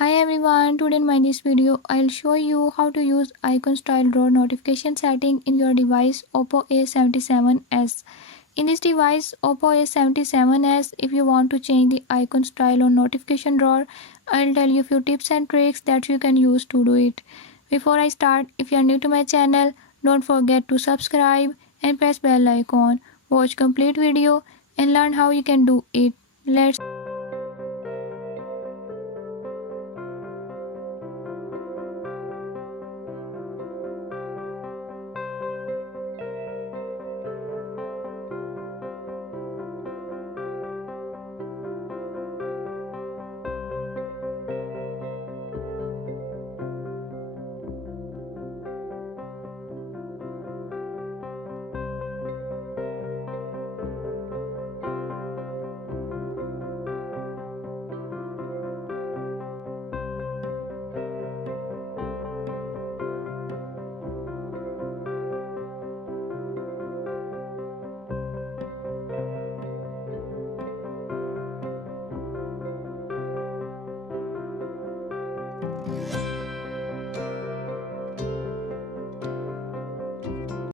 Hi everyone, today in my this video I'll show you how to use icon style drawer notification setting in your device Oppo A77s. In this device Oppo A77s, if you want to change the icon style on notification drawer, I'll tell you few tips and tricks that you can use to do it. Before I start, if you are new to my channel, don't forget to subscribe and press bell icon. Watch complete video and learn how you can do it. Let's